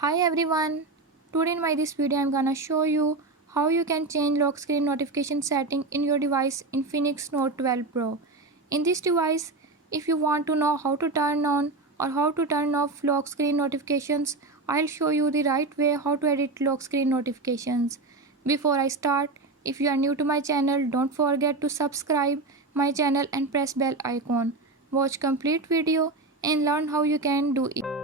Hi everyone, today in my this video I'm gonna show you how you can change lock screen notification setting in your device Infinix Note 12 Pro. In this device, if you want to know how to turn on or how to turn off lock screen notifications, I'll show you the right way how to edit lock screen notifications. Before I start, if you are new to my channel, don't forget to subscribe my channel and press bell icon. Watch complete video and learn how you can do it.